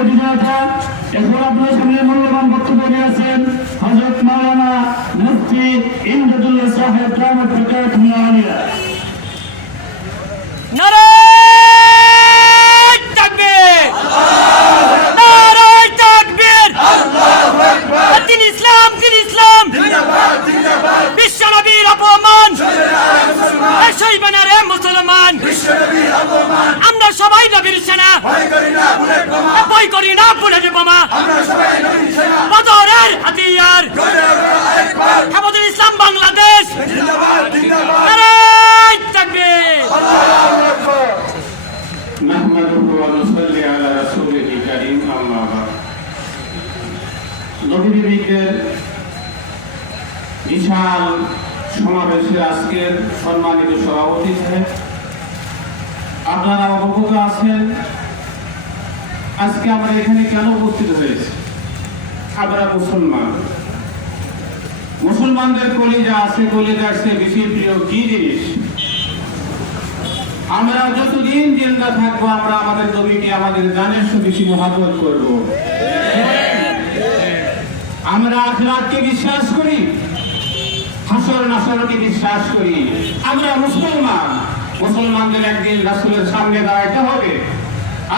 অধিনায়তা এখন আপনার সামনে মূল্যবান বক্তব্য নিয়ে আছেন হজরত মাওলানা মুফতি ইমদাদুল্লাহ সাহেব গ্রামের ফিকায়ত মিয়া নারায় তাকবীর নারায় তাকবীর দিন ইসলাম দিন ইসলাম বিশ্ব নবীর অপমান সেই বানারে মুসলমান আমরা সবাই নবীর সেনা না ভুলে যে বোমা। বদরের হাতিয়ার। হেফাজুল ইসলাম বাংলাদেশ। বিশাল সমাবেশের আজকের সম্মানিত সভাপতি আপনারা অবগত আছেন? আজকে আমরা এখানে কেন উপস্থিত হয়েছি? আমরা মুসলমান। মুসলমানদের কলিজা আছে কলিজা আছে, বেশি প্রিয় কি জিনিস? আমরা যতদিন জিন্দা থাকব, আমরা আমাদের নবীকে, আমাদের সাথে বেশি মহাব্বত করব। আমরা আখলাককে বিশ্বাস করি, হাসর নাসরকে বিশ্বাস করি। আমরা মুসলমান। মুসলমানদের একদিন রাসুলের সামনে দাঁড়াইতে হবে।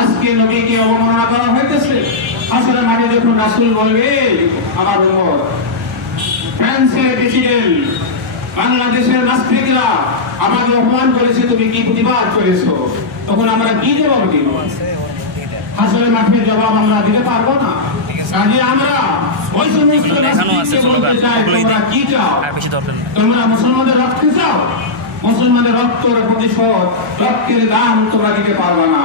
আজকে নবীকে অবমাননা করা হইতেছে। আসলে মাঠে যখন রাসূল বলবে আমার উম্মত ফ্রান্সের প্রেসিডেন্ট বাংলাদেশের নাস্তিকরা আমাকে অপমান করেছে তুমি কি প্রতিবাদ করেছ? তখন আমরা কি জবাব দিব? আসলে মাঠে জবাব আমরা দিতে পারব না। কাজে আমরা ওই সমস্ত বলতে চাই তোমরা কি চাও? তোমরা মুসলমানদের রক্ত চাও? মুসলমানদের রক্তের প্রতিশোধ রক্তের দাম তোমরা দিতে পারবে না।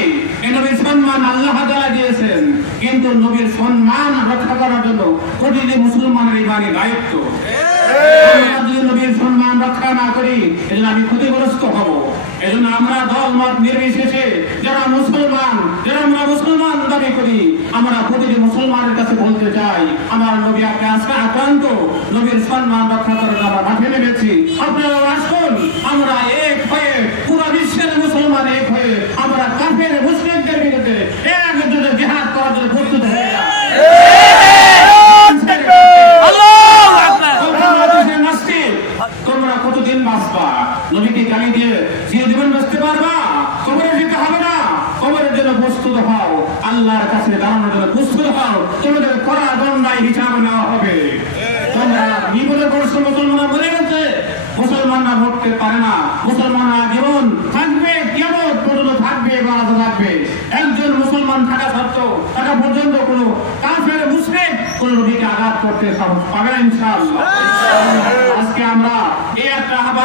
সম্মান আল্লাহ তাআলা দিয়েছেন, কিন্তু নবীর সম্মান রক্ষা করার জন্য প্রতিটি মুসলমানের ইমানি দায়িত্ব আমরা এক হয়ে পুরো বিশ্বের মুসলমান এক হয়ে আমরা কাফের মুসলিমদের বিরুদ্ধে একজনে জিহাদ করার জন্য প্রস্তুত হয়ে যাই। আল্লাহু আকবার বাংলাদেশের নাস্তিক, তোমরা কতদিন বাঁচবা? নবীকে গালি দিয়ে জীবন বাঁচতে পারবা? কবরে যেতে হবে না। কবরের জন্য প্রস্তুত হও। আল্লাহর কাছে দাঁড়ানোর জন্য প্রস্তুত হও। তোমাদের করা গণনায় হিসাব নেওয়া হবে। একজন মুসলমান থাকা কোনো নবীকে আঘাত করতে সাহস পাবে না ইনশাআল্লাহ।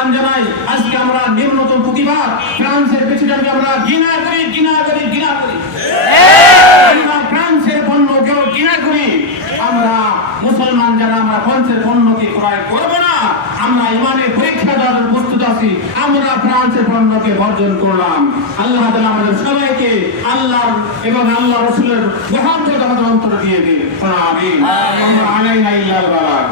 আহ্বান জানাই। আজকে আমরা নিম্নতম প্রতিবাদ ফ্রান্সের প্রেসিডেন্টকে আমরা ঘৃণা করি ঘৃণা করি ঘৃণা করি। আমরা ফ্রান্সের পণ্যকেও ঘৃণা করি। আমরা মুসলমান যারা আমরা ফ্রান্সের পণ্যকে ক্রয় করব না। আমরা ইমানের পরীক্ষা দেওয়ার প্রস্তুত আছি। আমরা ফ্রান্সের পণ্যকে বর্জন করলাম। আল্লাহ তাআলা আমাদের সবাইকে আল্লাহ এবং আল্লাহ রসুলের আমাদের অন্তর দিয়ে দিন। আমিন। আলাইনা ইল্লাল বালাগ।